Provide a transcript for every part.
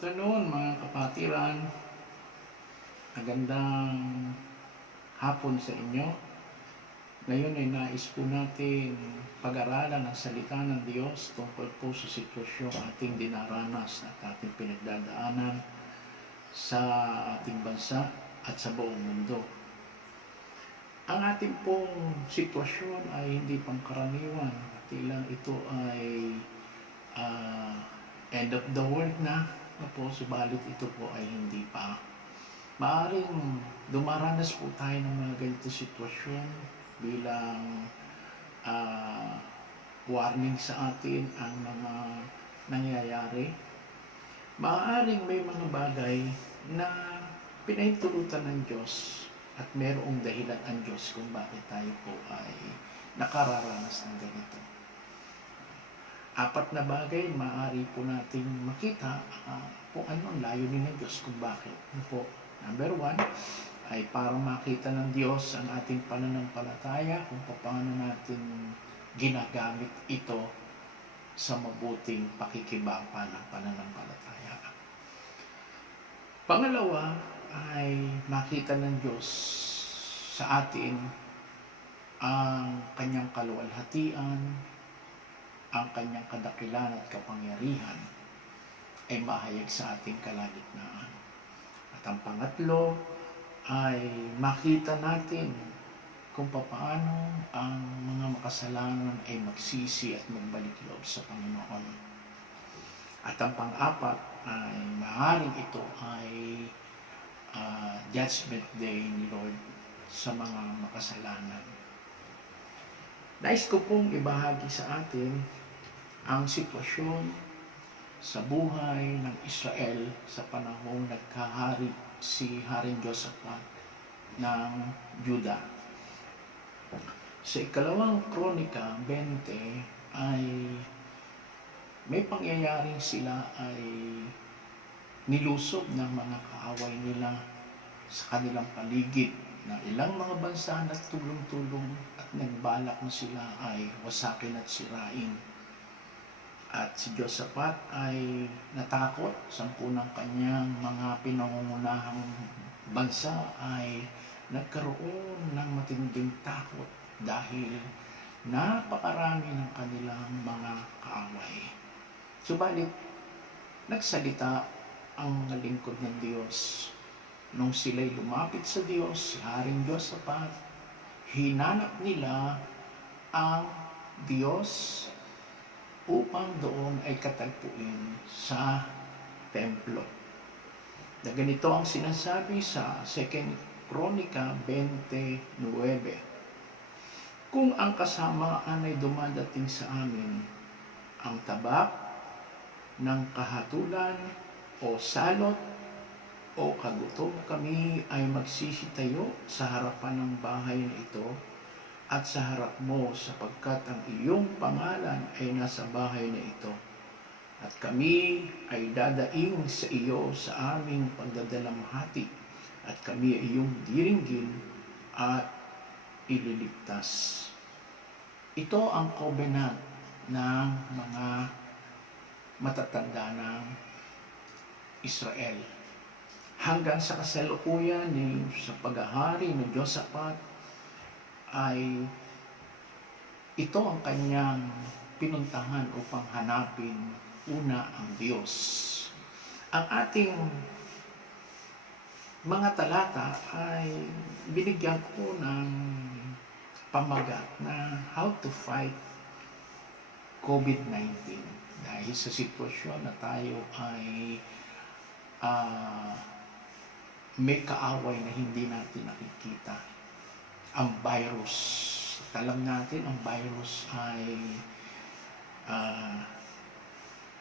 afternoon mga kapatiran. Magandang hapon sa inyo. Ngayon ay nais po natin pag-aralan ang salita ng Diyos tungkol po sa sitwasyon ating dinaranas at ating pinagdadaanan sa ating bansa at sa buong mundo. Ang ating pong sitwasyon ay hindi pangkaraniwan. Tilang ito ay end of the world na po, subalit ito po ay hindi pa. Maaring dumaranas po tayo ng mga ganito sitwasyon bilang warning sa atin ang mga nangyayari. Maaring may mga bagay na pinahintulutan ng Diyos at mayroong dahilan ang Diyos kung bakit tayo po ay nakararanas ng ganito. Apat na bagay maaari po nating makita kung ano ang layunin ng Diyos kung bakit. Po. Number 1 ay para makita ng Diyos ang ating pananampalataya kung paano natin ginagamit ito sa mabuting pakikibaka ng pananampalataya. Pangalawa ay makita ng Diyos sa atin ang kanyang kaluwalhatian, ang kanyang kadakilan at kapangyarihan ay mahayag sa ating kalagitnaan. At ang pangatlo ay makita natin kung paano ang mga makasalanan ay magsisi at magbalik loob sa Panginoon. At ang pang-apat ay maaaring ito ay Judgment Day ni Lord sa mga makasalanan. Nais ko pong ibahagi sa atin ang sitwasyon sa buhay ng Israel sa panahong nagkahari si Haring Josaphat ng Juda. Sa ikalawang Kronika 20 ay may pangyayaring sila ay nilusob ng mga kaaway nila sa kanilang paligid na ilang mga bansa nagtulong-tulong at nagbalak na sila ay wasakin at sirain. At si Josaphat ay natakot, 10 ng kanyang mga pinangungunahang bansa ay nagkaroon ng matinding takot dahil napakarami ng kanilang mga kaaway. Subalit, nagsalita ang lingkod ng Diyos. Nung sila'y lumapit sa Diyos, si Haring Josaphat, hinanap nila ang Diyos upang doon ay katagpuin sa templo. Na ganito ang sinasabi sa 2 Kronika 29. Kung ang kasamaan ay dumadating sa amin, ang tabak ng kahatulan o salot o kagutom, kami ay magsisitayo sa harapan ng bahay na ito at sa harap mo, sapagkat ang iyong pangalan ay nasa bahay na ito. At kami ay dadaing sa iyo sa aming pagdadalamhati, at kami ay iyong diringgin at ililigtas. Ito ang covenant ng mga matatanda ng Israel. Hanggang sa kasalukuyan sa paghahari ng Josaphat, ay ito ang kanyang pinuntahan upang hanapin una ang Diyos. Ang ating mga talata ay binigyan ko ng pamagat na how to fight COVID-19 dahil sa sitwasyon na tayo ay may kaaway na hindi natin nakikita. Ang virus. Alam natin, ang virus ay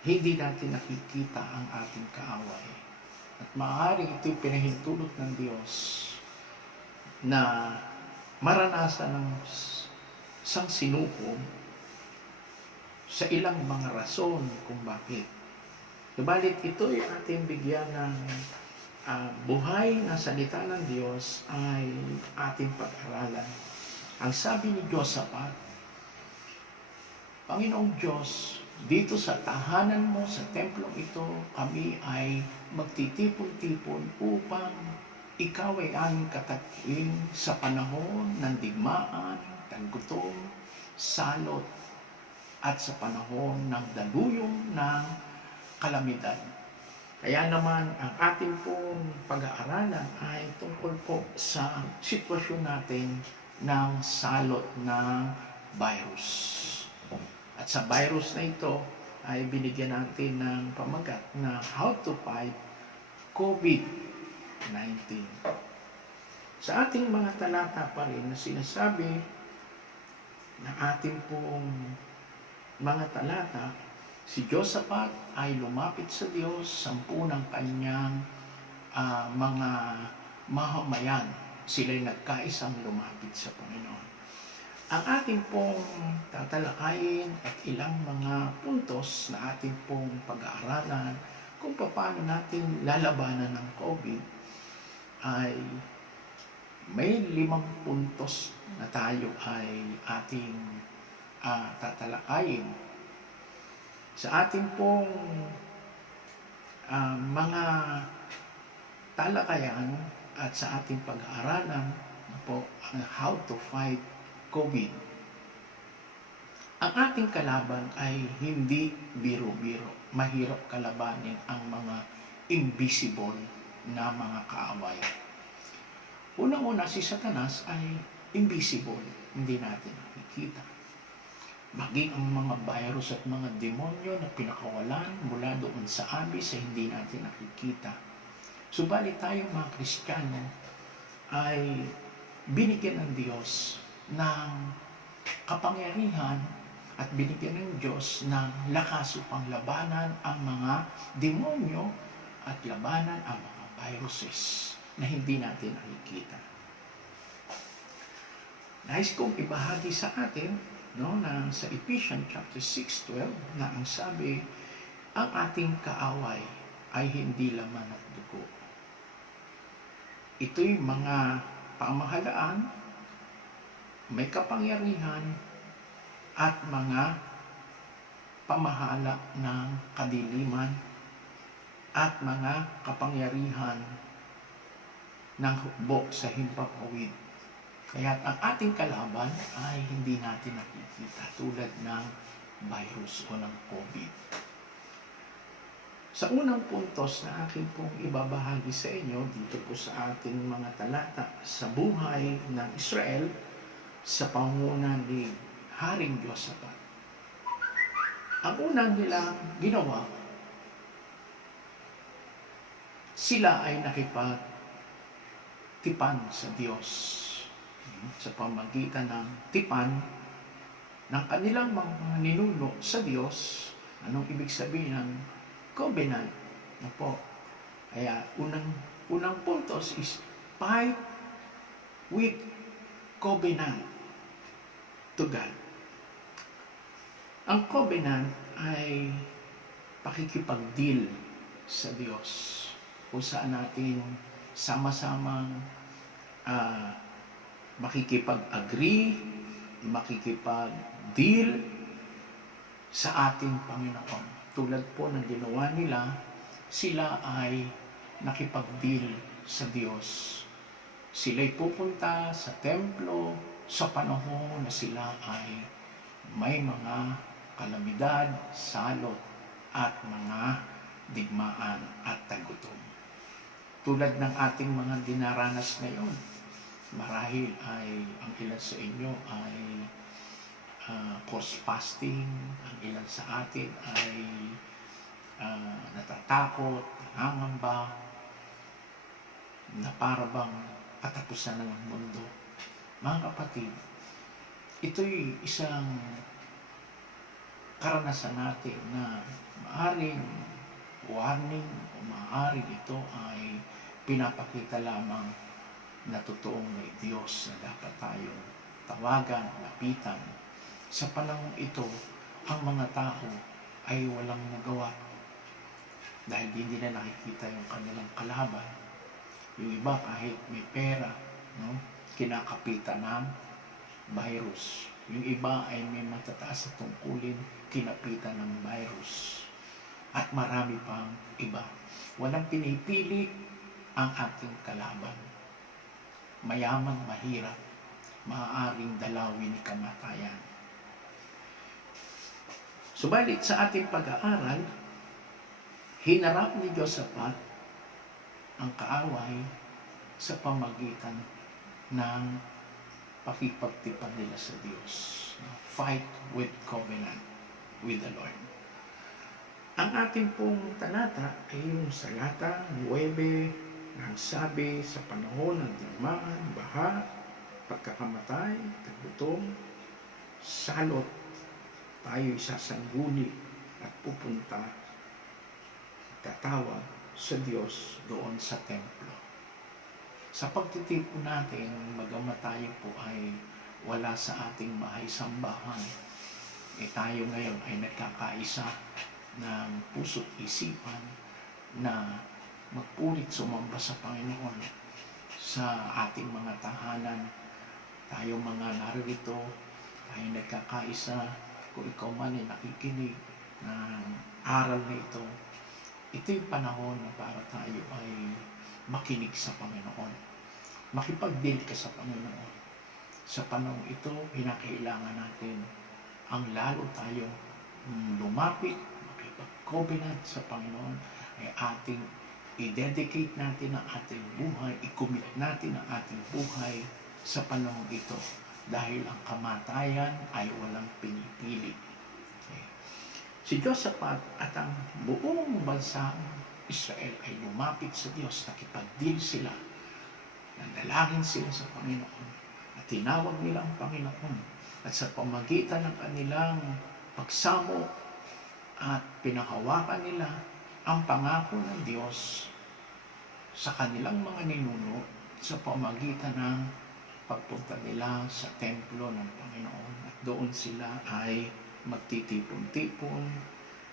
hindi natin nakikita ang ating kaaway. At maaaring ito'y pinahintulot ng Diyos na maranasan ng isang sinuko sa ilang mga rason kung bakit. Subalit ito'y ating bigyan ng buhay na salita ng Diyos ay ating pag-aralan. Ang sabi ni Josaphat, Panginoong Diyos, dito sa tahanan mo, sa templong ito, kami ay magtitipon-tipon upang ikaw ay aming katakuin sa panahon ng digmaan, taggutom, salot, at sa panahon ng daluyong ng kalamidad. Kaya naman, ang ating pong pag-aaralan ay tungkol po sa sitwasyon natin ng salot ng virus. At sa virus na ito ay binigyan natin ng pamagat na how to fight COVID-19. Sa ating mga talata pa rin na sinasabi na ating pong mga talata, si Josaphat ay lumapit sa Diyos, 10 ng kanyang mga mahamayan. Sila'y nagkaisang lumapit sa Panginoon. Ang ating pong tatalakayin at ilang mga puntos na ating pong pag-aaralan kung paano natin lalabanan ng COVID ay may 5 puntos na tayo ay ating tatalakayin. Sa ating pong mga talakayan at sa ating pag-aaralan po ang how to fight COVID. Ang ating kalaban ay hindi biro-biro. Mahirap kalabanin ang mga invisible na mga kaaway. Unang-una, si Satanas ay invisible, hindi natin nakikita. Maging ang mga virus at mga demonyo na pinakawalan mula doon sa abyss ay hindi natin nakikita. Subalit tayo mga Kristiyano ay binigyan ng Diyos ng kapangyarihan at binigyan ng Diyos ng lakas upang labanan ang mga demonyo at labanan ang mga viruses na hindi natin nakikita. Nais kong ibahagi sa atin na sa Ephesians chapter 6:12 na ang sabi, ang ating kaaway ay hindi laman at dugo. Ito'y mga pamahalaan, may kapangyarihan at mga pamahala ng kadiliman at mga kapangyarihan ng hukbo sa himpapawid. Kaya ang ating kalaban ay hindi natin nakikita tulad ng virus o ng COVID. Sa unang puntos na akin pong ibabahagi sa inyo dito po sa ating mga talata sa buhay ng Israel sa pangunguna ni Haring Josaphat. Ang unang nilang ginawa, sila ay nakipagtipan sa Diyos sa pamagitan ng tipan ng kanilang mga ninuno sa Diyos. Anong ibig sabihin ng covenant? Na po. Kaya unang puntos is fight with covenant to God. Ang covenant ay pakikipag-deal sa Diyos kung saan natin sama-samang makikipag-agree, makikipag-deal sa ating Panginoon. Tulad po ng ginawa nila, sila ay nakipag-deal sa Diyos. Sila'y pupunta sa templo sa panahon na sila ay may mga kalamidad, salot, at mga digmaan at tagutom. Tulad ng ating mga dinaranas ngayon, marahil ay ang ilan sa inyo ay post fasting, ang ilan sa atin ay natatakot, nangangamba, na para bang katapusan ng mundo. Mga kapatid, ito'y isang karanasan natin na maaring warning o maaring ito ay pinapakita lamang na totoong may Diyos na dapat tayong tawagan, lapitan. Sa panahon ito, ang mga tao ay walang nagawa dahil hindi na nakikita yung kanilang kalaban. Yung iba kahit may pera, kinakapitan ng virus. Yung iba ay may matataas na tungkulin, kinapitan ng virus. At marami pang iba. Walang pinipili ang ating kalaban. Mayaman, mahirap, maaaring dalawin ni kamatayan. Subalit sa ating pag-aaral, hinarap ni Josaphat ang kaaway sa pamagitan ng pakipagtipan nila sa Diyos. Fight with covenant with the Lord. Ang ating pong talata ay yung salata 9 ng sabi sa panahon ng digmaan, baha, pagkakamatay, kagutom, salot, tayo'y sasangguni at pupunta, tatawag sa Diyos doon sa templo. Sa pagtitipon natin, bagamat tayo po ay wala sa ating bahay-sambahan, tayo ngayon ay nagkakaisa ng puso't isipan na magpulit sumamba sa Panginoon sa ating mga tahanan. Tayo mga narito ay nagkakaisa. Kung ikaw man ay nakikinig ng aral na ito, ito'y panahon na para tayo ay makinig sa Panginoon. Makipag-deal ka sa Panginoon. Sa panahon ito, pinakailangan natin ang lalo tayong lumapit, makipag-covenant sa Panginoon, ay ating i-dedicate natin ang ating buhay, i-commit natin ang ating buhay sa panahon ito. Dahil ang kamatayan ay walang pinipili. Okay. Si Josaphat at ang buong bansang Israel ay lumapit sa Diyos, nakipag-deal sila, nandalangin sila sa Panginoon, at tinawag nila ang Panginoon. At sa pamagitan ng kanilang pagsamo at pinahawakan nila ang pangako ng Diyos sa kanilang mga ninuno sa pamagitan ng pagpunta nila sa templo ng Panginoon. At doon sila ay magtitipon-tipon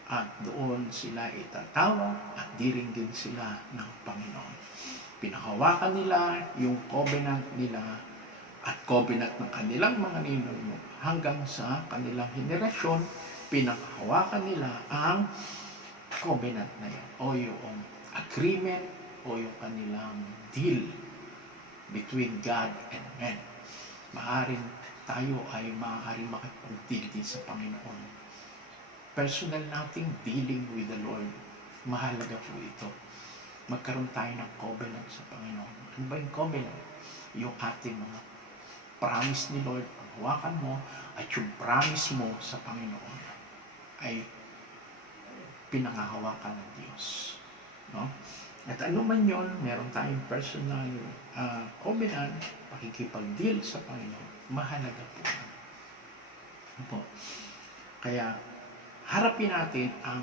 at doon sila itatawag at diringgin sila ng Panginoon. Pinahawakan nila yung covenant nila at covenant ng kanilang mga ninuno hanggang sa kanilang henerasyon. Pinahawakan nila ang covenant na yan o yung agreement o yung kanilang deal between God and man. Tayo ay maaaring makipag-deal din sa Panginoon. Personal nating dealing with the Lord, mahalaga po ito. Magkaroon tayo ng covenant sa Panginoon. Ano ba yung covenant? Yung ating mga promise ni Lord, paghawakan mo, at yung promise mo sa Panginoon ay pinangahawakan ng Diyos. No? At ano man yun, meron tayong personal covenant, pakikipag-deal sa Panginoon, mahalaga po. Po. Kaya, harapin natin ang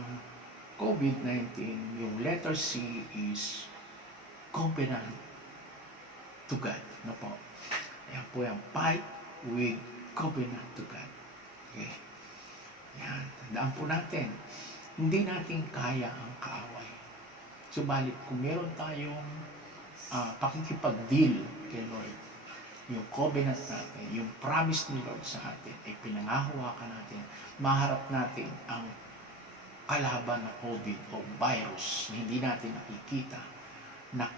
COVID-19, yung letter C is covenant to God. No po? Yan po yung fight with covenant to God. Okay. Yan. Tandaan po natin, hindi natin kaya ang kaaway. Subalit kung meron tayong pakikipag-deal kay Lord, yung covenant natin, yung promise ni Lord sa atin, ay pinangahawakan natin, maharap natin ang kalaban na COVID o virus na hindi natin nakikita, na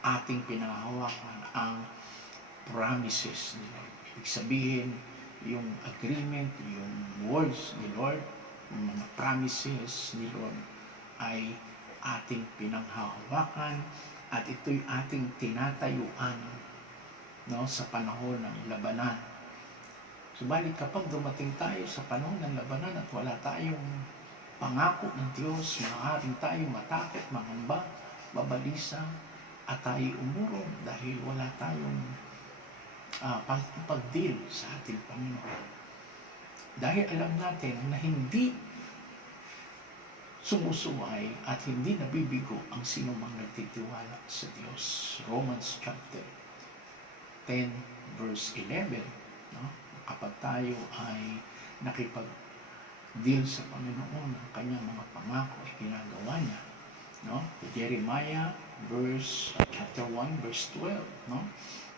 ating pinangahawakan ang promises ni Lord. Ibig sabihin, yung agreement, yung words ni Lord, yung mga promises ni Lord ay ating pinanghahawakan at ito'y ating tinatayuan, no, sa panahon ng labanan. Subalit kapag dumating tayo sa panahon ng labanan at wala tayong pangako ng Diyos, maaaring tayo matakot, mangamba, babalisa, at tayo umurong dahil wala tayong pag-deal sa ating Panginoon. Dahil alam natin na hindi sumusuway at hindi nabibigo ang sino mang nagtitiwala sa Diyos. Romans chapter 10 verse 11. No? Kapag tayo ay nakipag-deal sa Panginoon, ang kanyang mga pangako ay ginagawa niya, no? Jeremiah chapter 1 verse 12, no?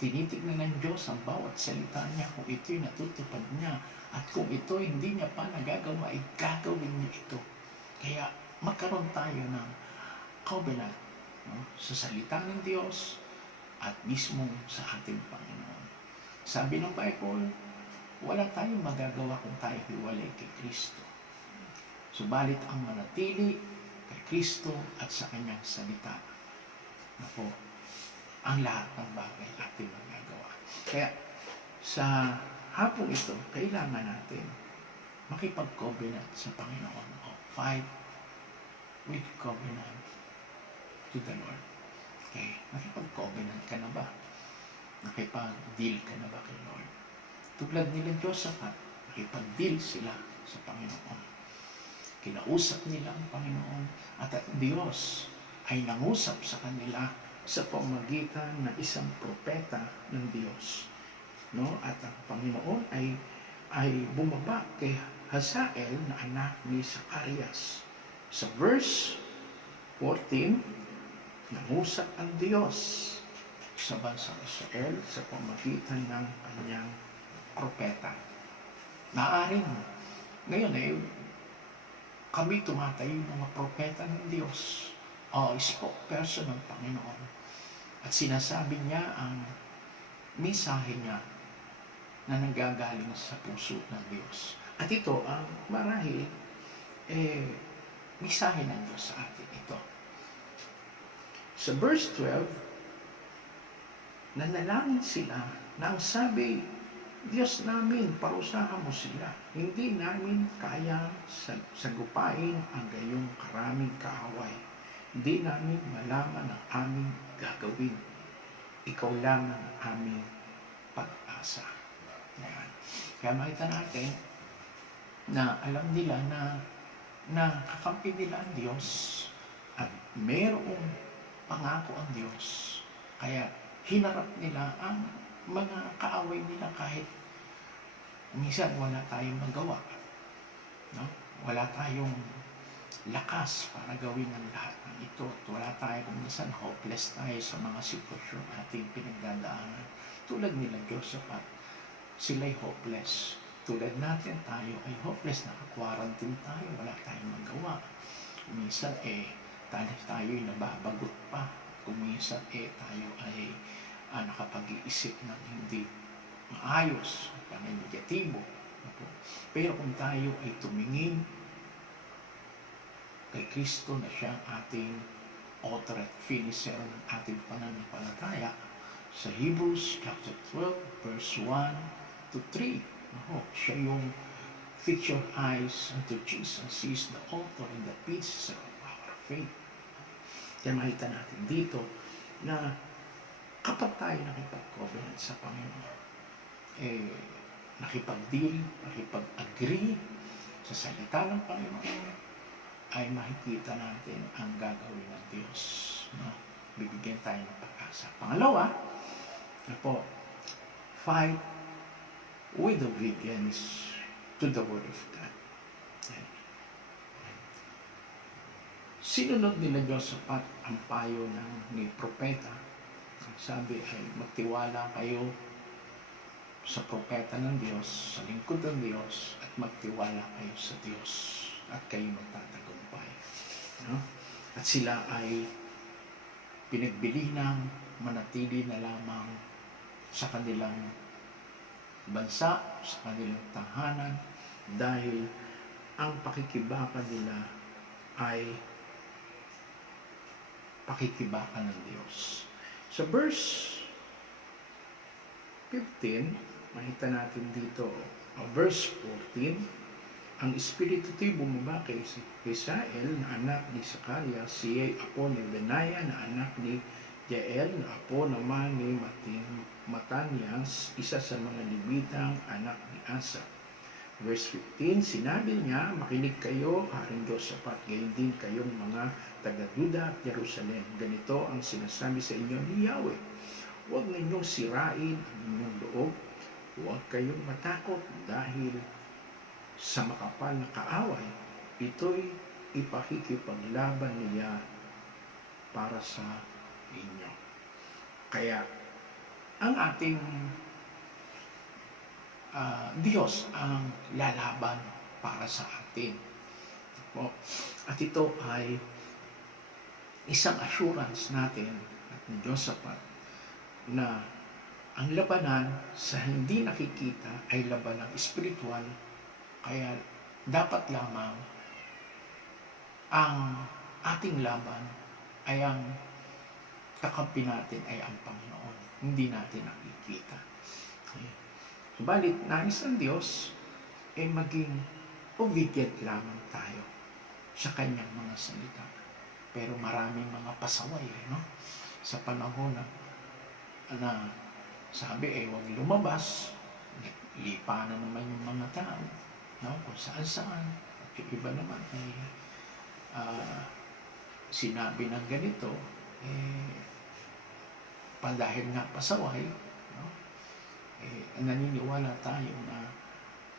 Tinitignan ng Diyos ang bawat salita niya kung ito'y natutupad niya at kung ito hindi niya pa nagagawa ay gagawin niya ito. Kaya magkaroon tayo ng covenant, no? Sa salita ng Diyos at mismo sa ating Panginoon. Sabi ng Bible, wala tayong magagawa kung tayo hiwalay kay Kristo. Subalit ang manatili kay Kristo at sa kanyang salita, na po, ang lahat ng bagay ating magagawa. Kaya sa hapong ito, kailangan natin makipag-covenant sa Panginoon o fight with covenant to the Lord. Okay, nakipag-covenant ka na ba? Nakipag-deal ka na ba kay Lord? Tulad nila Josaphat, nakipag-deal sila sa Panginoon. Kinausap nila ang Panginoon at ang Diyos ay nangusap sa kanila sa pamamagitan ng isang propeta ng Diyos. No? At ang Panginoon ay bumaba kay Hazael na anak ni Zacarias. Sa verse 14, nangusap ang Diyos sa bansang Israel sa pamamagitan ng kanyang propeta. Naaring ngayon kami tumatayo ng mga propeta ng Diyos o spokesperson ng Panginoon at sinasabi niya ang mensahe niya na nanggagaling sa puso ng Diyos. At ito ang marahil mensahe ng Diyos sa atin ito. Sa verse 12, nanalangin sila na ang sabi, Diyos namin, parusahan mo sila. Hindi namin kaya sagupain ang gayong karaming kaaway. Hindi namin malaman ang aming gagawin. Ikaw lang ang aming pag-asa. Yan. Kaya makita natin na alam nila na kakampi nila ang Diyos at mayroong pangako ang Diyos. Kaya hinarap nila ang mga kaaway nila kahit minsan wala tayong magawa. No? Wala tayong lakas para gawin ang lahat ng ito. At wala tayong minsan hopeless tayo sa mga sitwasyon ating pinagdadaanan. Tulad nila Josaphat, sila'y hopeless. Tulad natin, tayo ay hopeless. Naka-quarantine tayo, wala tayong magawa. Minsan tayo'y nababagot pa. Kung minsan tayo ay nakapag-iisip ng hindi maayos, negatibo. Pero kung tayo ay tumingin kay Kristo na siya ating author at finisher ng ating pananampalataya, sa Hebrews chapter 12 verse 1 to 3, siya yung fix your eyes unto Jesus. He is the author and the finisher of our faith. Kaya makita natin dito na kapag tayo nakipag-covenant sa Panginoon, nakipag-deal, nakipag-agree sa salita ng Panginoon, ay makikita natin ang gagawin ng Diyos. No? Bibigyan tayo ng pag-asa. Pangalawa, fight with obedience to the Word of God. Sinunod nila Josaphat ang payo ng propeta. Ang sabi ay magtiwala kayo sa propeta ng Diyos, sa lingkod ng Diyos, at magtiwala kayo sa Diyos at kayo magtatagumpay. No? At sila ay pinagbili ng manatili na lamang sa kanilang bansa, sa kanilang tahanan, dahil ang pakikibaka nila ay pakikibaka ng Diyos. Sa verse 15, makita natin dito, verse 14, ang Espiritu to'y bumaba kay Hazael na anak ni Zacarias, siya'y apo ni Benaiah na anak ni Jael na apo naman ni Matanias, isa sa mga Levitang anak ni Asa. Verse 15, sinabi niya, makinig kayo, Haring Josaphat, gayon din kayong mga taga-Juda at Jerusalem. Ganito ang sinasabi sa inyo ni Yahweh. Huwag ninyong sirain ang inyong loob. Huwag kayong matakot dahil sa makapal na kaaway, ito'y ipakikipaglaban niya para sa inyo. Kaya ang ating Diyos ang lalaban para sa atin. At ito ay isang assurance natin at ng Diyosaphat na ang labanan sa hindi nakikita ay labanan espiritual, kaya dapat lamang ang ating laban ay ang kakampi natin ay ang Panginoon, hindi natin nakikita. Subalit, nais ng Diyos ay maging obedient lamang tayo sa kanyang mga salita. Pero maraming mga pasaway, no? Sa panahon na sabi huwag lumabas, lipa na naman yung mga tao, no? Kung saan-saan. At yung iba naman sinabi ng ganito, dahil nga pasaway, no? Naniniwala tayo na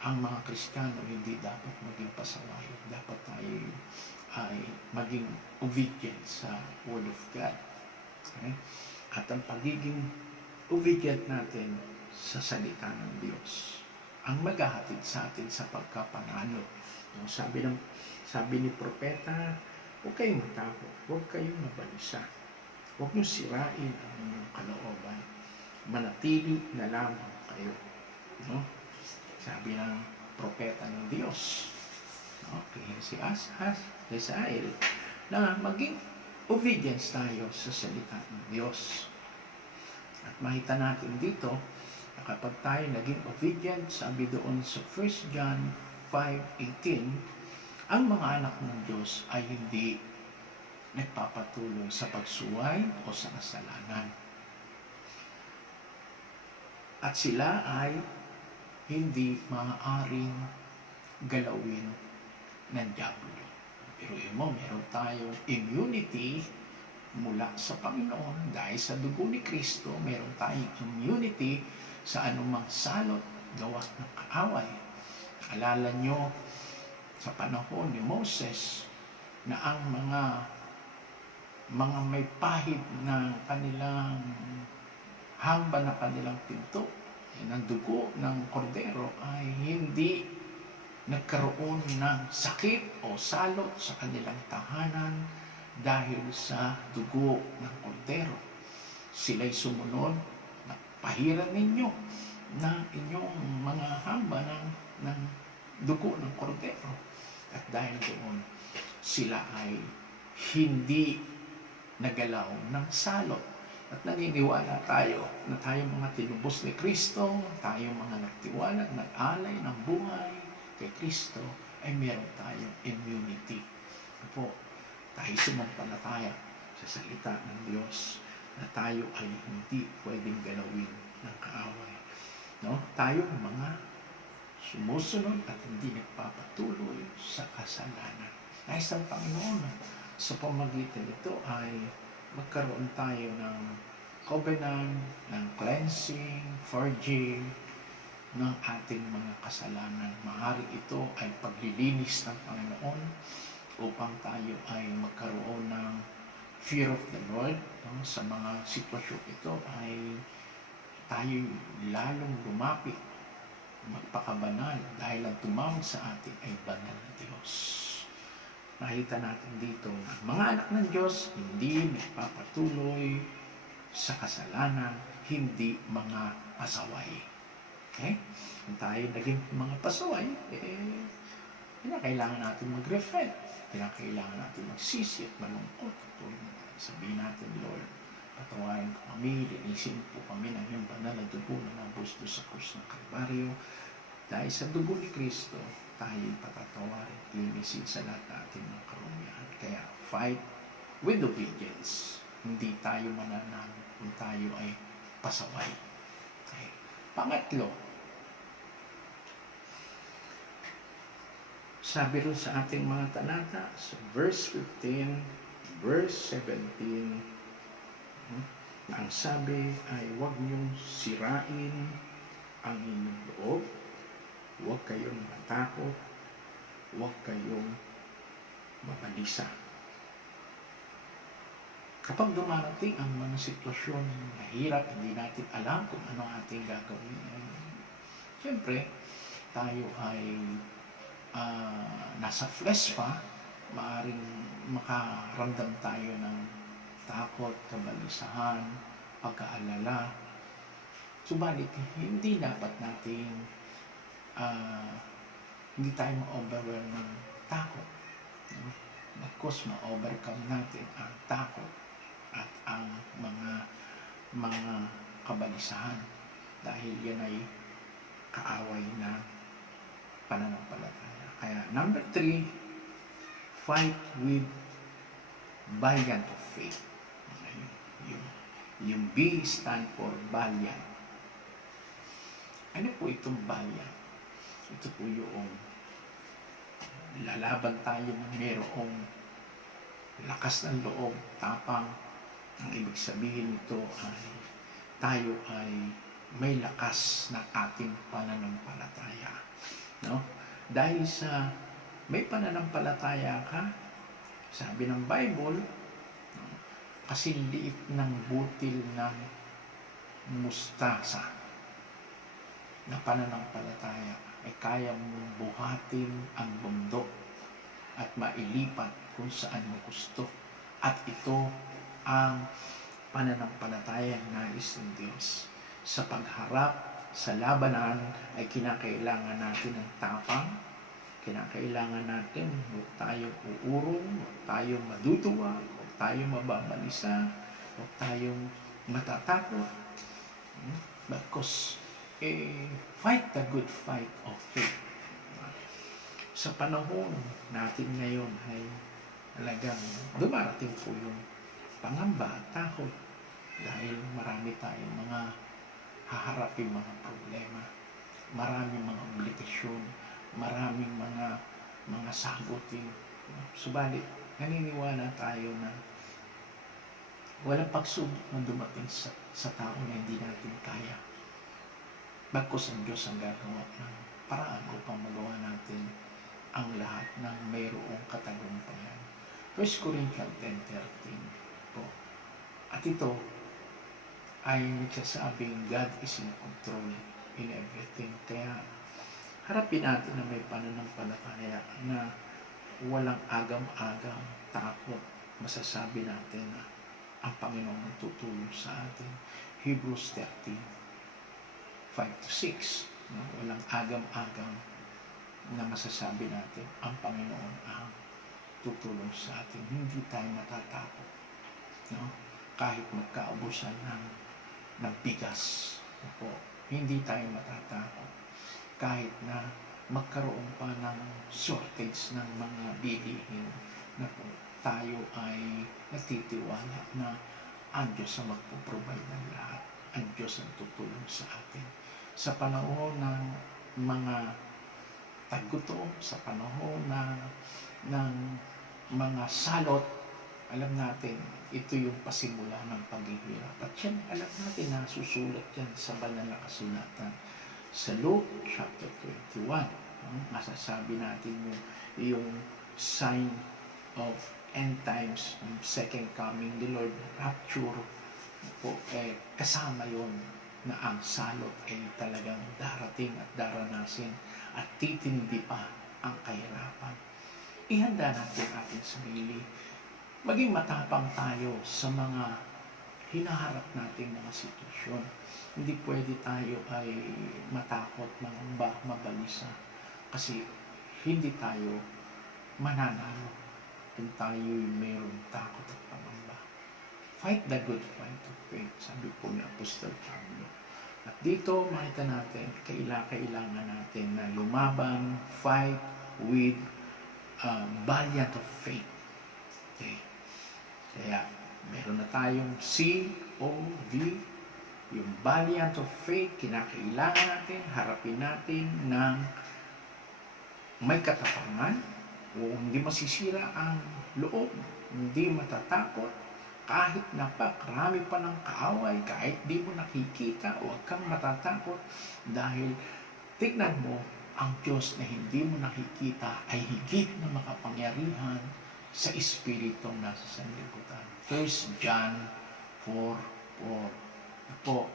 ang mga Kristiyano hindi dapat maging pasaway. Dapat tayo ay maging obedient sa Word of God. Okay? At ang pagiging obedient natin sa salita ng Diyos ang maghahatid sa atin sa pagkapanalo. Sabi ni propeta, huwag kayong matakot, huwag kayong mabalisa, huwag niyo sirain ang inyong kalooban, manatili na lamang kayo. No? Sabi ng propeta ng Diyos, okay, si Hazael, na maging obedience tayo sa salita ng Diyos. At makita natin dito na kapag tayo naging obedient, sabi doon sa 1 John 5:18, ang mga anak ng Diyos ay hindi nagpapatuloy sa pagsuway o sa kasalanan. At sila ay hindi maaaring galawin ng diablo. Pero meron tayong immunity mula sa Panginoon dahil sa dugo ni Kristo. Meron tayong immunity sa anumang salot gawa ng kaaway. Alala nyo sa panahon ni Moses na ang mga may pahid ng kanilang hamba na kanilang pinto ng dugo ng kordero ay hindi nagkaroon ng sakit o salot sa kanilang tahanan dahil sa dugo ng kordero. Sila'y sumunod na pahiran ninyo ng inyong mga hamba ng dugo ng kordero. At dahil doon, sila ay hindi nagalaw ng salot. At naniniwala tayo na tayong mga tinubos ni Kristo, tayong mga nagtiwalag, nag-alay ng buhay kay Kristo, ay meron tayong immunity. Po, tayo sumampalataya sa salita ng Diyos na tayo ay hindi pwedeng galawin ng kaaway. No? Tayong mga sumusunod at hindi nagpapatuloy sa kasalanan. Nais ng Panginoon sa pamagitan nito ay magkaroon tayo ng covenant, ng cleansing, forging ng ating mga kasalanan. Maaari ito ay paglilinis ng Panginoon upang tayo ay magkaroon ng fear of the Lord. No? Sa mga sitwasyon ito ay tayo lalong lumapit, magpakabanal dahil ang tumawag sa atin ay banal na Diyos. Nakita natin dito na mga anak ng Diyos hindi nagpapatuloy sa kasalanan, hindi mga pasaway. Okay? Kung tayo naging mga pasaway, kailangan natin mag-reflect. Kailangan natin magsisi at malungkot. Sabihin natin, Lord, patawarin ko kami, linisin po kami ng iyong banal na dugo na nabus sa krus ng Kalbaryo. Dahil sa dugo ni Kristo, tayo patatawarin, linisin sa lahat natin ng karumihan. Kaya fight with obedience. Hindi tayo mananalo kung tayo ay pasaway. Okay. Pangatlo, sabi rin sa ating mga talata, sa verse 15, verse 17, ang sabi ay huwag niyong sirain ang inyong loob, huwag kayong matakot, huwag kayong mabalisa. Kapag dumarating ang mga sitwasyon na hirap, hindi natin alam kung ano ating gagawin. Siyempre, tayo ay nasa flesh pa, maaring makaramdam tayo ng takot, kabalisahan, pagkaalala. Subalit, hindi dapat nating hindi tayo ma-overwhelm ng takot. Bagkus ma-overcome natin ang takot at ang mga kabalisahan dahil yan ay kaaway na pananampalataya. Kaya number 3, fight with valiant of faith. Yung B stand for valiant. Ano po itong valiant? Ito po yung lalaban tayo ng mayroong lakas ng loob, tapang. Ang ibig sabihin nito ay tayo ay may lakas na ating pananampalataya. No? Dahil sa may pananampalataya ka, sabi ng Bible, kasi liit ng butil ng mustasa na pananampalataya ay kaya mong buhatin ang bundok at mailipat kung saan mo gusto. At ito ang pananampalatayang nais ng Diyos. Sa pagharap sa labanan ay kinakailangan natin ng tapang, kinakailangan natin huwag tayong uurong, huwag tayong maduduwa, huwag tayong mababalisa, huwag tayong matatakot. Because fight the good fight of faith. Sa panahon natin ngayon ay talagang dumarating po yung pangamba at takot dahil marami tayong mga haharapin mga problema, maraming mga obligasyon, maraming mga sagutin. Subalit, naniniwala tayo na walang pagsubok na dumating sa tao na hindi natin kaya. Bagkus ang Diyos ang gagawa ng paraan upang magawa natin ang lahat ng mayroong katagumpayan. 1 Corinthians 10:13 po. At ito ay nagsasabing God is in control in everything. Kaya harapin natin na may pananampalataya na walang agam-agam, takot. Masasabi natin na ang Panginoon tutulong sa atin. Hebrews 13:5-6. No? Walang agam-agam na masasabi natin ang Panginoon ang tutulong sa atin. Hindi tayo matatakot. No? Kahit magkaubusan ng bigas. No? Hindi tayo matatakot. Kahit na magkaroon pa ng shortage ng mga bilihin, na tayo ay nagtitiwala na ang Diyos ang magpo-provide ng lahat. Ang Diyos ang tutulong sa atin. Sa panahon ng mga taggutom, sa panahon ng mga salot, alam natin, ito yung pasimula ng paghihirap. At yan, alam natin na susulat yan sa banal na kasulatan. Sa Luke chapter 21, masasabi natin yung sign of end times, second coming, the Lord, rapture, po, kasama yon na ang salot ay talagang darating at daranasin at titindi pa ang kahirapan. Ihanda natin ating sarili. Maging matapang tayo sa mga hinaharap nating mga sitwasyon. Hindi pwede tayo ay matakot, mangamba, mabalisa. Kasi hindi tayo mananalo kung tayo'y mayroong takot at pangamba. Fight the good fight of faith, sabi po ni Apostol Pablo. At dito makita natin, kailangan natin na lumaban, fight with valiant of faith. Okay. Kaya meron na tayong C-O-V, yung valiant of faith, kinakailangan natin, harapin natin ng may katapangan, o hindi masisira ang loob, hindi matatakot, kahit napakarami pa ng kaaway, kahit di mo nakikita, huwag kang matatakot dahil tignan mo, ang Diyos na hindi mo nakikita ay higit na makapangyarihan sa Espiritong nasa sanlibutan. 1 John 4:4. Po,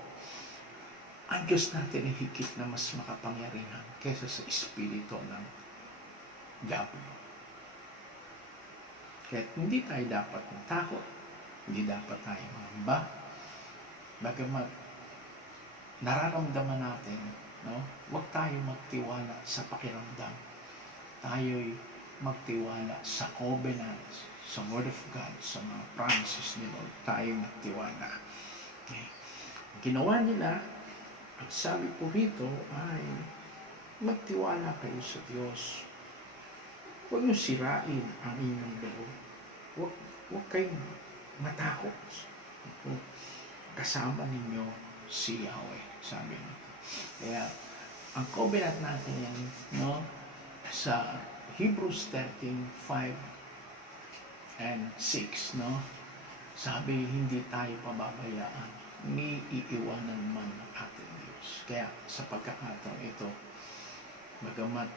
ang Diyos natin ay higit na mas makapangyarihan kaysa sa Espiritu ng Diablo. Kaya hindi tayo dapat matakot, hindi dapat tayo mangamba, bagamat nararamdaman natin, no? Huwag tayo magtiwala sa pakiramdam. Tayo'y magtiwala sa covenants, sa Word of God, sa mga promises ni Lord. Tayo magtiwala. Okay. Ginawa nila, ang sabi po rito ay magtiwala kayo sa Diyos. Huwag niyo sirain ang inyong loob. Huwag kayong matakot. Kasama ninyo si Yahweh, sabi nito. Kaya, ang covenant natin yan, no? Sa Hebrews 13:5 and 6, no? Sabi, hindi tayo pababayaan, ni iiwanan man ng ating Diyos. Kaya, sa pagkakataon ito, bagamat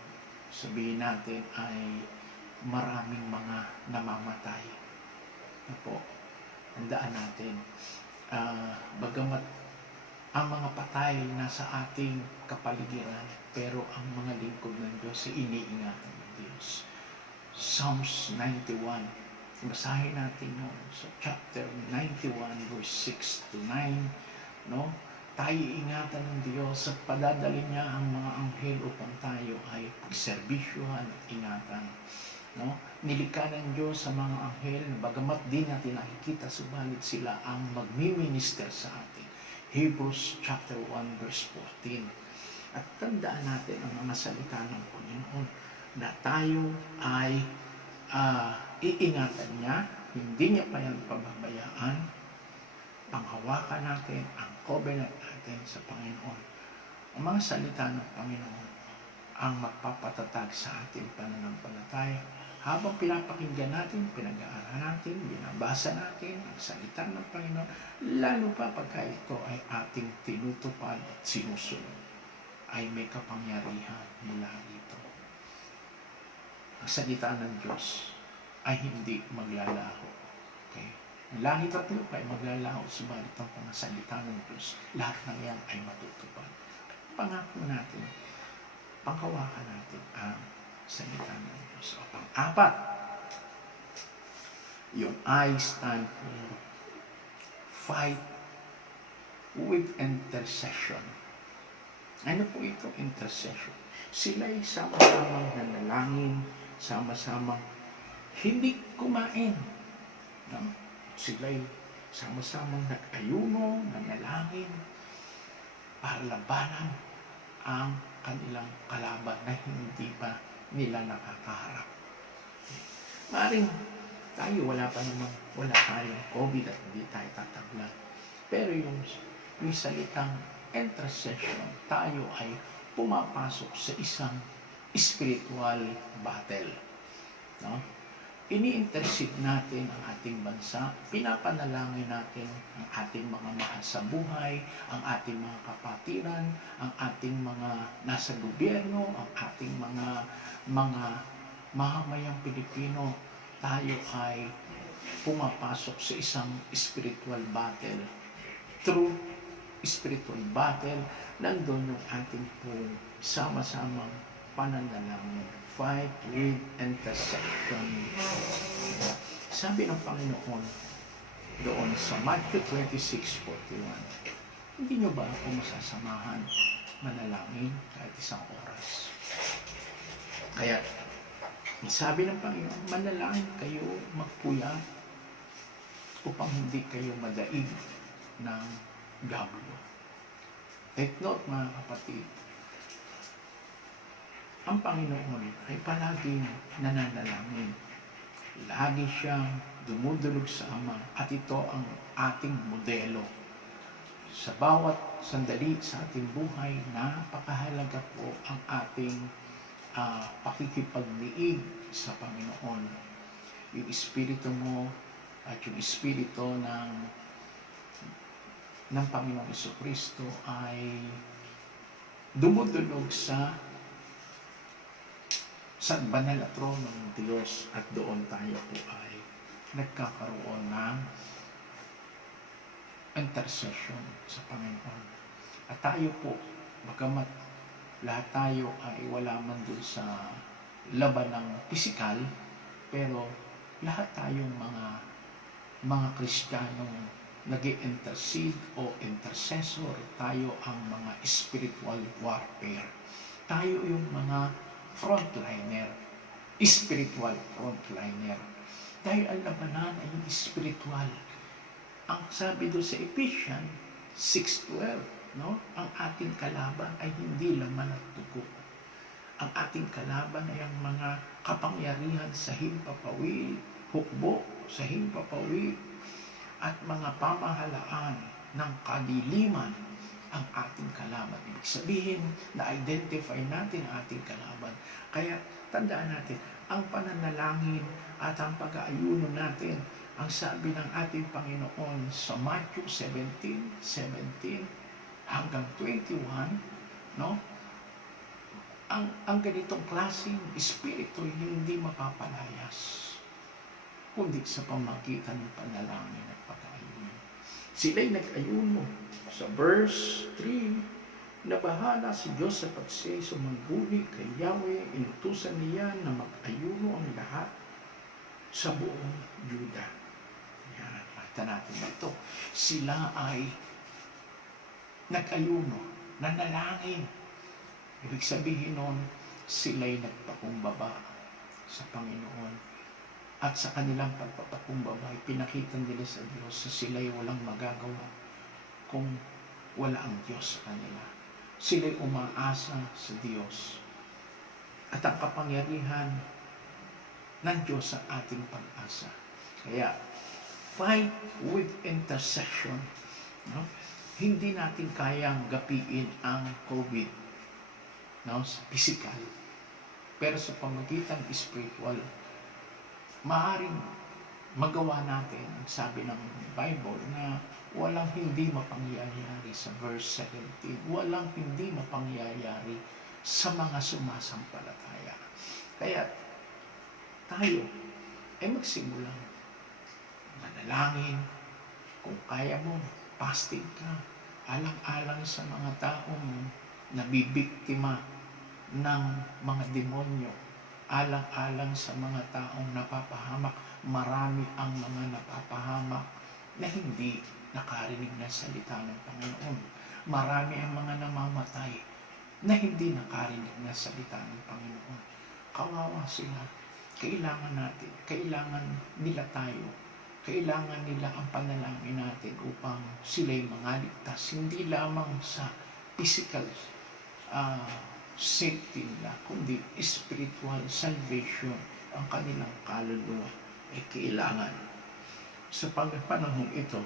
sabihin natin ay maraming mga namamatay, na po, tandaan natin, bagamat ang mga patay nasa ating kapaligiran, pero ang mga lingkod ng Diyos ay iniingatan ng Diyos. Psalms 91, basahin natin no, sa chapter 91 verse 6 to 9, no? Tayo ingatan ng Diyos at padadali niya ang mga anghel upang tayo ay pagserbisyuhan at ingatan. No? Nilikha ng Diyos sa mga anghel, bagamat di natin nakikita, subalit sila ang magmi-minister sa atin. Hebrews chapter 1 verse 14. At tandaan natin ang mga salita ng Panginoon na tayo ay iingatan niya, hindi niya pa yan pababayaan. Panghawakan natin ang covenant natin sa Panginoon. Ang mga salita ng Panginoon ang magpapatatag sa ating pananampalataya. Habang pinapakinggan natin, pinag-aaralan natin, binabasa natin ang salita ng Panginoon, lalo pa pagka ito ay ating tinutupad at sinusunod, ay may kapangyarihan mula dito. Ang salita ng Diyos ay hindi maglalaho. Okay? Langit at lupa ay maglalaho, subalit ang pangasalita ng Diyos, lahat ng yan ay matutupad. Pangako natin, panghawakan natin ang salita ng Diyos. O pang-apat, yung I stand for fight with intercession. Ano po ito, intercession? Sila'y sama-samang nanalangin, sama-samang hindi kumain. No? Sila'y sama-samang nag-ayuno, nanalangin, para labanan ang kanilang kalaban na hindi pa nila nakakaharap. Maaaring tayo, wala tayong COVID at hindi tayo tataglan. Pero yung salitang intercession, tayo ay pumapasok sa isang spiritual battle. No? Ini-intercede natin ang ating bansa, pinapanalangin natin ang ating mga mahal sa buhay, ang ating mga kapatiran, ang ating mga nasa gobyerno, ang ating mga mamamayang Pilipino. Tayo ay pumapasok sa isang spiritual battle. Through spiritual battle, nandun yung ating pong sama-samang pananalangin. Fight with intercession. Sabi ng Panginoon doon sa Matthew 26:41, hindi nyo ba ako masasamahan manalangin kahit isang oras? Kaya, sabi ng Panginoon, manalangin kayo, magpuyat, upang hindi kayo madaig ng diablo. Take note mga kapatid, ang Panginoon ay palaging nananalangin. Lagi siyang dumudulog sa Ama at ito ang ating modelo. Sa bawat sandali sa ating buhay, napakahalaga po ang ating pakikipagniig sa Panginoon. Yung Espiritu mo at yung Espiritu ng Panginoong Jesucristo ay dumudulog sa sa banal na trono ng Diyos at doon tayo po ay nagkakaroon ng intercession sa Panginoon. At tayo po, bagamat lahat tayo ay wala man doon sa laban ng pisikal, pero lahat tayong mga Kristiyanong nag-i-intercede o intercessor, tayo ang mga spiritual warfare. Tayo yung mga frontliner, spiritual frontliner. Dahil ang labanan ay yung spiritual. Ang sabi doon sa Ephesians 6:12, no? Ang ating kalaban ay hindi laman at dugo. Ang ating kalaban ay ang mga kapangyarihan sa himpapawid, hukbo sa himpapawid, at mga pamahalaan ng kadiliman ang ating kalaban. Ibig sabihin, na-identify natin ang ating kalaban. Kaya tandaan natin, ang pananalangin at ang pag-aayuno natin, ang sabi ng ating Panginoon sa Matthew 17:17 hanggang 21, no? Ang ganitong klaseng espiritu hindi mapapalayas kundi sa pamagitan ng panalangin at pag-aayuno. Sila'y nag-ayuno. Sa verse 3, nabahala si Diyos sa pagsiya'y sumangguni kay Yahweh, inutusan niya na mag-ayuno ang lahat sa buong Juda. Yan, nakita natin ito. Sila ay nag-ayuno, nanalangin. Ibig sabihin nun, sila'y nagpakumbaba sa Panginoon. At sa kanilang pagpapakumbaba, pinakita nila sa Diyos na sila'y walang magagawa kung wala ang Diyos sa kanila. Sila'y umaasa sa Diyos. At ang kapangyarihan ng Diyos sa ating pag-asa. Kaya, fight with intercession. No? Hindi natin kayang gapiin ang COVID, no? Physical. Pero sa pamagitan spiritual, maaaring magawa natin, sabi ng Bible, na walang hindi mapangyayari sa verse 17. Walang hindi mapangyayari sa mga sumasampalataya. Kaya tayo ay magsimulang manalangin. Kung kaya mo, fasting ka. Alang-alang sa mga taong nabibiktima ng mga demonyo. Alang-alang sa mga taong napapahamak. Marami ang mga napapahamak na hindi nakarinig ng salita ng Panginoon. Marami ang mga namamatay na hindi nakarinig ng salita ng Panginoon. Kawawa sila. Kailangan natin, kailangan nila tayo, kailangan nila ang panalangin natin upang sila'y mangaligtas. Hindi lamang sa physical safety nila, kundi spiritual salvation ang kanilang kaluluwa ay kailangan. Sa panahon ito,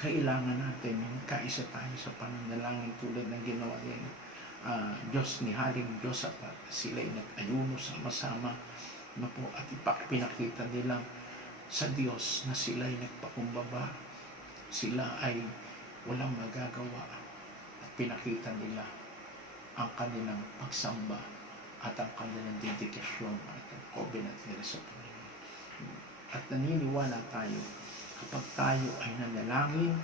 kailangan natin kaisa tayo sa pananalangin tulad ng ginawa ng Diyos ni Haring Josaphat. Sila'y nag-ayuno sama-sama na po at pinakita nila sa Diyos na sila'y nagpakumbaba. Sila ay walang magagawa at pinakita nila ang kanilang pagsamba at ang kanilang dedikasyon at ang covenant nila sa Panginoon. At naniniwala tayo kapag tayo ay nanalangin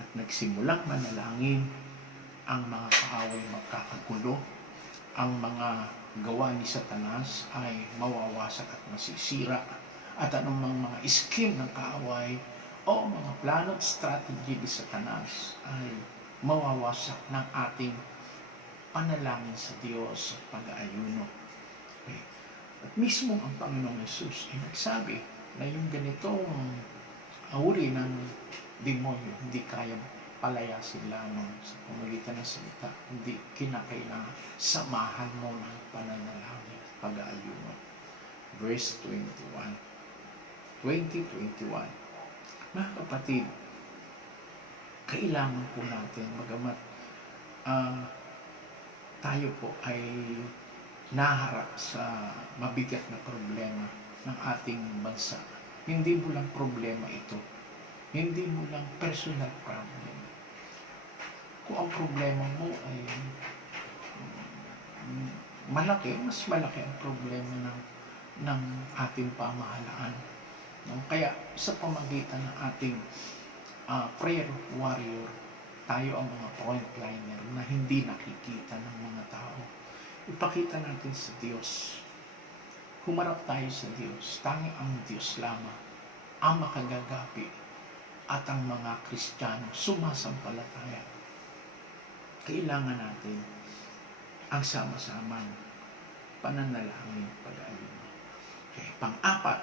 at nagsimulang manalangin, ang mga kaaway magkakagulo, ang mga gawa ni Satanas ay mawawasak at masisira, at anumang mga scheme ng kaaway o mga plano at strategy ni Satanas ay mawawasak ng ating panalangin sa Diyos at pag-aayuno. Okay. At mismo ang Panginoong Yesus ay nagsabi na yung ganitong uri ng demonyo hindi kaya palayasin lamang sa pamagitan ng salita, hindi kinakailangan samahan mo ng pananalangin at pag-aayuno. Verse 21. Mga kapatid, kailangan po natin, bagamat tayo po ay naharap sa mabigat na problema ng ating bansa. Hindi mo lang problema ito. Hindi mo lang personal problem. Kung ang problema mo ay mas malaki ang problema ng ating pamahalaan. No? Kaya sa pamagitan ng ating prayer warrior, tayo ang mga frontliner na hindi nakikita ng mga tao. Ipakita natin sa Diyos. Humarap tayo sa Diyos. Tanging ang Diyos lamang ang makagagapi at ang mga Kristiyano sumasampalataya. Kailangan natin ang sama-samang pananalangin pag-ayun. Okay, pang-apat,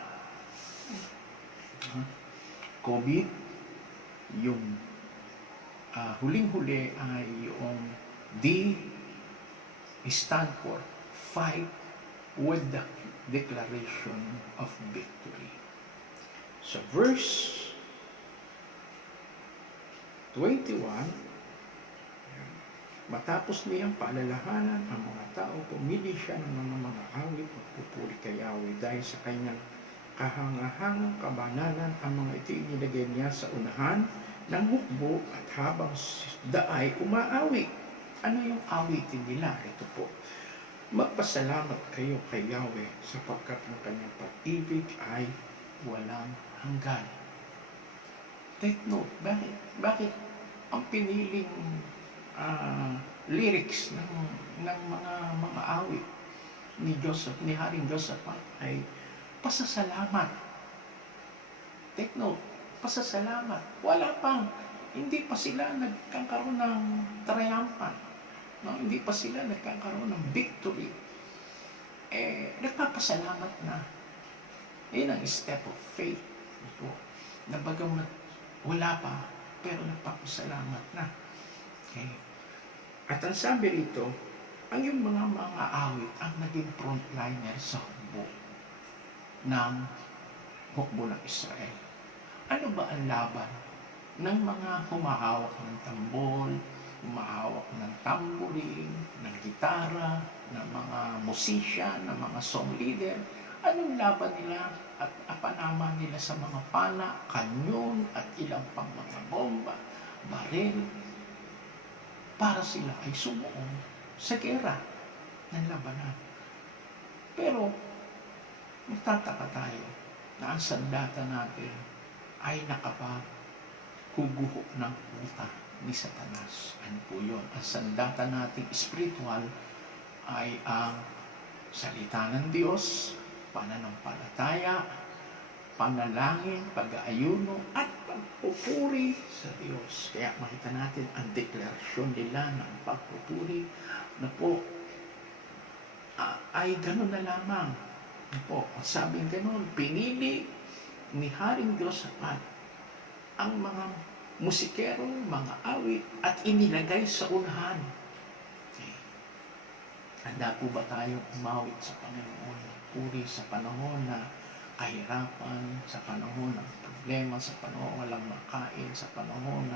COVID, yung huling-huli ay yung D stand for fight with the declaration of victory. So verse 21, matapos niyang paalalahanan ang mga tao, pumili siya ng mga awit at pupuri kay Yahweh dahil sa kanyang kahangahangang kabananan. Ang mga ito inilagay niya sa unahan ng hukbo at habang daay umaawit. Ano yung awitin nila? Ito po, magpasalamat kayo kay Yahweh sapagkat ang kanyang pag-ibig ay walang hanggan. Take note, bakit ang piniling lyrics ng mga awit ni Haring Josaphat ay pasasalamat. Take note, pasasalamat. Hindi pa sila nagkakaroon ng triumphant. No? Hindi pa sila nagkakaroon ng victory. Nagpapasalamat na. Yan ang step of faith. Ito, na bagamat wala pa, pero nagpapasalamat na. Okay. At ang sabi rito, ang yung mga awit ang naging frontliner sa hukbo ng Israel. Ano ba ang laban ng mga humahawak ng tambol, humahawak ng tambourine, ng gitara, ng mga musician, ng mga song leader? Anong laban nila at apanama nila sa mga pana, kanyon at ilang pang mga bomba, baril, para sila ay sumuong sa gera ng labanan. Pero magtataka tayo na ang sandata natin ay nakapaghuguho ng utak ni Satanas. Ano po yun? Ang sandata nating spiritual ay ang salita ng Diyos, pananampalataya, panalangin, pag-aayuno, at pagpupuri sa Diyos. Kaya makita natin ang deklarasyon nila ng pagpupuri na po ay gano'n na lamang. Po, sabing gano'n, pinili ni Haring Josaphat ang mga musikero, mga awit, at inilagay sa unahan. Okay. Handa po ba tayo umawit sa Panginoon? Puri sa panahon na kahirapan, sa panahon ng problema, sa panahon walang makain, sa panahon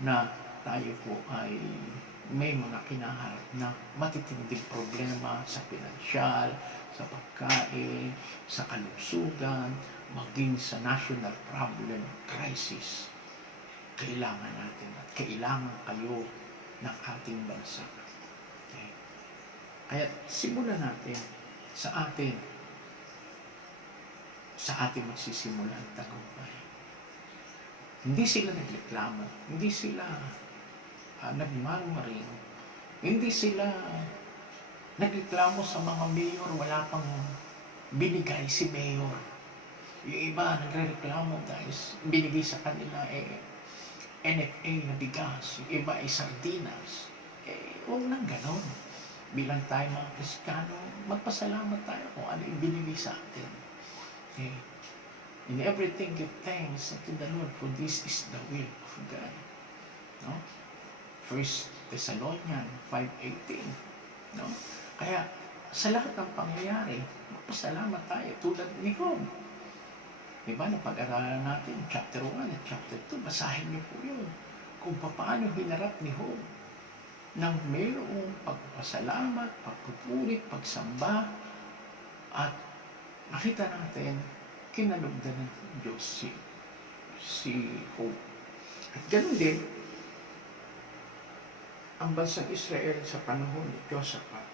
na tayo po ay may mga kinaharap na matitinding problema sa pinansyal, sa pagkain, sa kalusugan, maging sa national problem, crisis. Kailangan natin at kailangan kayo ng ating bansa. Okay. Kaya simulan natin sa ating magsisimula ang tagumpay. Hindi sila nagreklamo, hindi sila nagmarmaring, hindi sila nagreklamo sa mga mayor, wala pang binigay si mayor. Yung iba nagreklamo guys, binigay sa kanila NFA na bigas, yung iba ay sardinas. Huwag nang ganon. Bilang tayo mga Kristiyano, magpasalamat tayo kung ano yung binigay sa atin. Okay. In everything give thanks unto the Lord, for this is the will of God. No? 1 Thessalonians 5:18. No? Kaya sa lahat ng pangyayari, magpasalamat tayo tulad ni Job. Diba, napag-aralan natin chapter 1 at chapter 2, basahin niyo po yun. Kung paano hinarap ni Job ng mayroong pagpasalamat, pagpupuri, pagsamba, at makita natin kinalugdan ng Diyos si Job. At ganoon din ang bansang Israel sa panahon ni Josaphat.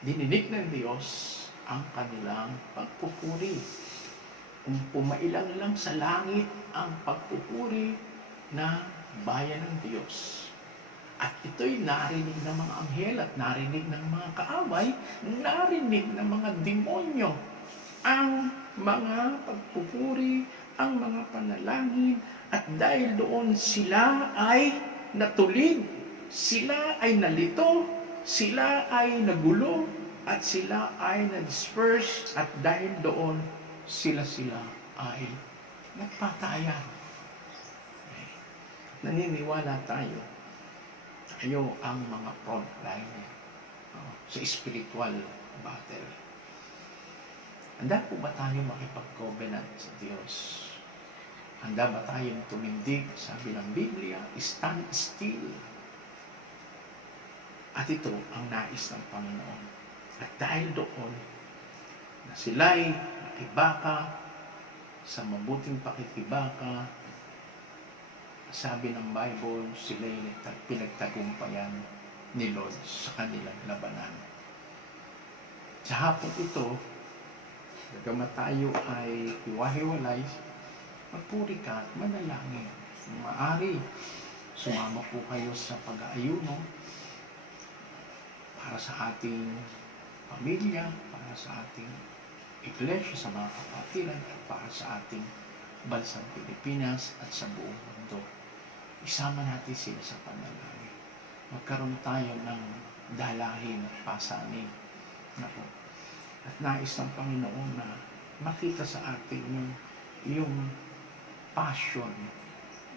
Dininig ng Diyos ang kanilang pagpupuri. Kung pumailang lang sa langit ang pagpupuri na bayan ng Diyos. At ito'y narinig ng mga anghel at narinig ng mga kaaway, narinig ng mga demonyo. Ang mga pagpupuri, ang mga panalangin, at dahil doon sila ay natulig, sila ay nalito, sila ay nagulo, at sila ay na-disperse, at dahil doon sila ay nagpatayan. Naniniwala tayo ang mga frontliner sa spiritual battle. Handa po ba tayo makipag-covenant sa Diyos? Handa ba tayong tumindig? Sabi ng Biblia, stand still. At ito ang nais ng Panginoon. At dahil doon, na sila'y nakibaka sa mabuting pakikibaka, sabi ng Bible, sila'y pinagtagumpayan ni Lord sa kanilang labanan. Sa hapon ito, bagamat tayo ay hiwa-hiwalay, magpuri ka at manalangin. Maaari, sumama po kayo sa pag-aayuno para sa ating pamilya, para sa ating iglesia, sa mga kapatiran, at para sa ating bansang Pilipinas at sa buong mundo. Isama natin sila sa panalangin. Magkaroon tayo ng dalahin at pasanin. At nais ng Panginoon na makita sa atin yung passion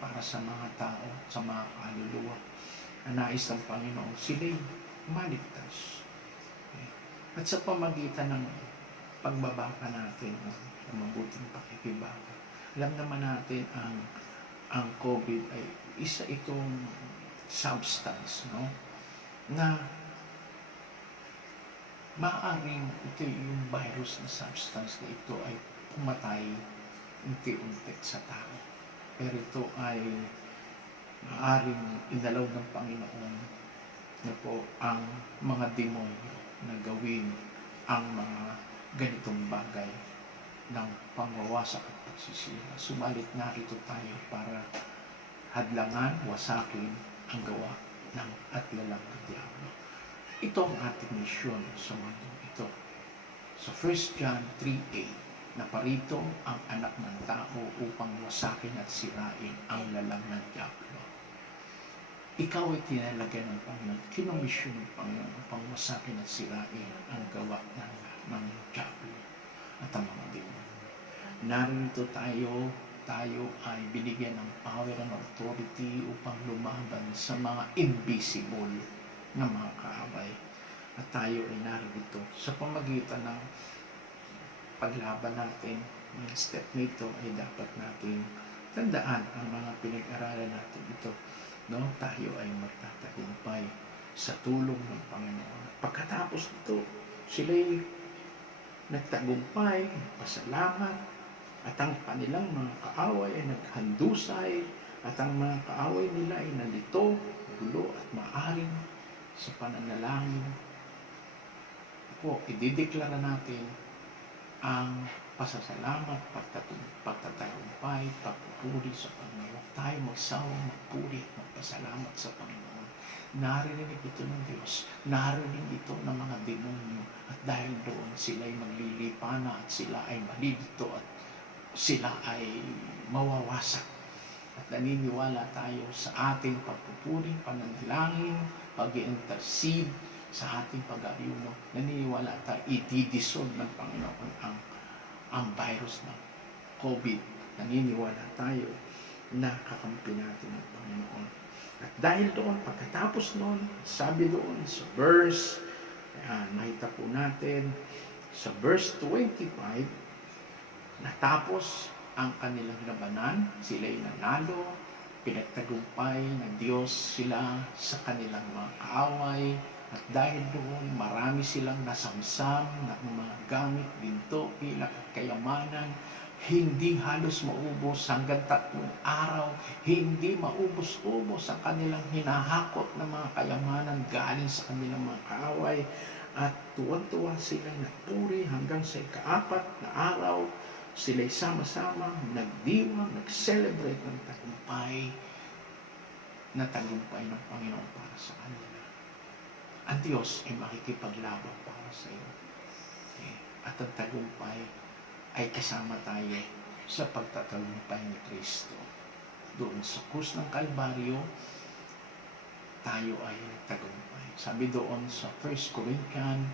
para sa mga tao, sa mga kaluluwa. Nais ng Panginoon sila'y maligtas. At sa pamagitan ng pagbabaka natin ng mabuting pakikibaka, alam naman natin ang COVID ay isa itong substance, no? Na maaaring ito yung virus na substance na ito ay pumatay unti-unti sa tao. Pero ito ay maaaring inalaw ng Panginoon na po ang mga demonyo na gawin ang mga ganitong bagay ng pangwawasak at pagsisira. Subalit narito tayo para hadlangan, wasakin ang gawa ng at lalang ng Diablo. Ito ang ating misyon sa mundo ito. Sa 1 John 3:8, naparito ang anak ng tao upang wasakin at sirain ang lalang ng Diablo. Ikaw ay tinalagyan ng Panginoon, kinomisyon ng Panginoon upang wasakin at sirain ang gawa ng Diablo at ang mga demonyo. Narito tayo ay binigyan ng power and authority upang lumaban sa mga invisible na mga kaaway. At tayo ay narito sa pamagitan ng paglaban natin. Ang step nito ay dapat natin tandaan ang mga pinag-aralan natin ito. No? Tayo ay magtatagumpay sa tulong ng Panginoon. Pagkatapos nito, sila'y nagtagumpay, pasalamat, at ang kanilang mga kaaway ay naghandusay, at ang mga kaaway nila ay nalito, gulo at maaring sa pananalangin. Idideklara natin ang pasasalamat, pagtatagumpay, pagpupuri sa Panginoon. Tayo magsawang magpuri at magpasalamat sa Panginoon. Narinig ito ng Diyos, narinig ito ng mga demonyo, at dahil doon sila ay maglilipana at sila ay malilito at sila ay mawawasak. At naniniwala tayo sa ating pagpupuri, pananalangin, pag-i-intercede sa ating pag-aayuno. Naniniwala tayo, itidisol ng Panginoon ang virus ng COVID. Naniniwala tayo na kakampi natin ng Panginoon. At dahil doon, pagkatapos noon, sabi doon sa verse, nakita po natin, sa verse 25, natapos ang kanilang labanan, sila'y nanalo, pinagtagumpay ng Diyos sila sa kanilang mga kaaway, at dahil doon marami silang nasamsam ng mga gamit, ginto, pilak at kayamanan, hindi halos maubos hanggang 3 araw, hindi maubos-ubos ang kanilang hinahakot ng mga kayamanan galing sa kanilang mga kaaway. At tuwan-tuwa sila nagpuri hanggang sa ika-4 na araw. Sila'y sama-sama, nagdiwang, nag-celebrate ng tagumpay na tagumpay ng Panginoon para sa kanila. Ang Diyos ay makikipaglaban para sa iyo. At ang tagumpay ay kasama tayo sa pagtatagumpay ni Kristo. Doon sa krus ng Kalbaryo, tayo ay tagumpay. Sabi doon sa 1 Corinthians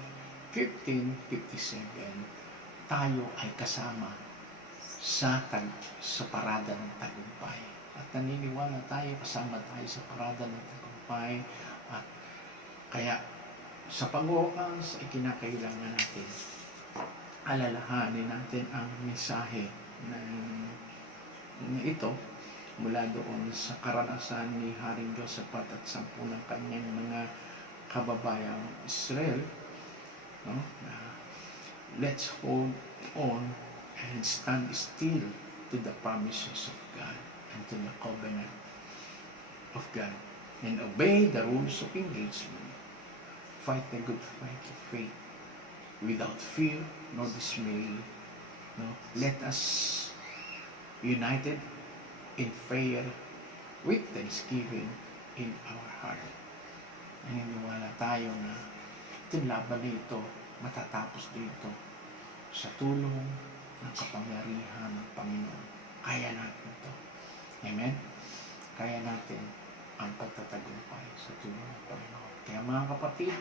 15:57, tayo ay kasama sa parada ng tagumpay. At naniniwala tayo, kasama tayo sa parada ng tagumpay. At kaya sa pag-uukang kinakailangan natin, alalahanin natin ang mensahe na ito mula doon sa karanasan ni Haring Josaphat at 10 ng kanyang mga kababayang Israel, no? Let's hold on and stand still to the promises of God and to the covenant of God, and obey the rules of engagement. Fight the good fight of faith without fear nor dismay. No? Let us united in prayer with thanksgiving in our heart. Naniniwala tayo na itong laban na ito matatapos dito sa tulong ng kapangyarihan ng Panginoon. Kaya natin ito. Amen? Kaya natin ang pagtatagumpay sa tulong ng Panginoon. Kaya mga kapatid,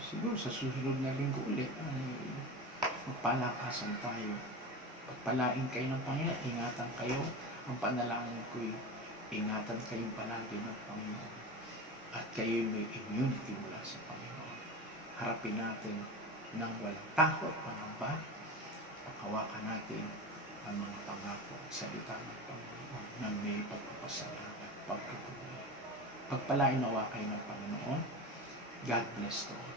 siguro sa susunod na linggo ulit ay magpalakasan tayo. Pagpalain kayo ng Panginoon, ingatan kayo. Ang panalangin ko'y ingatan kayong palagi ng Panginoon. At kayo may immunity mula sa Panginoon. Harapin natin ng walang takot, pangamba. Pagkawakan natin ang mga pangako at salita ng Panginoon na may pagpapasalamat, pagpupuli. Pagpalain nawa kayo ng Panginoon. God bless to all.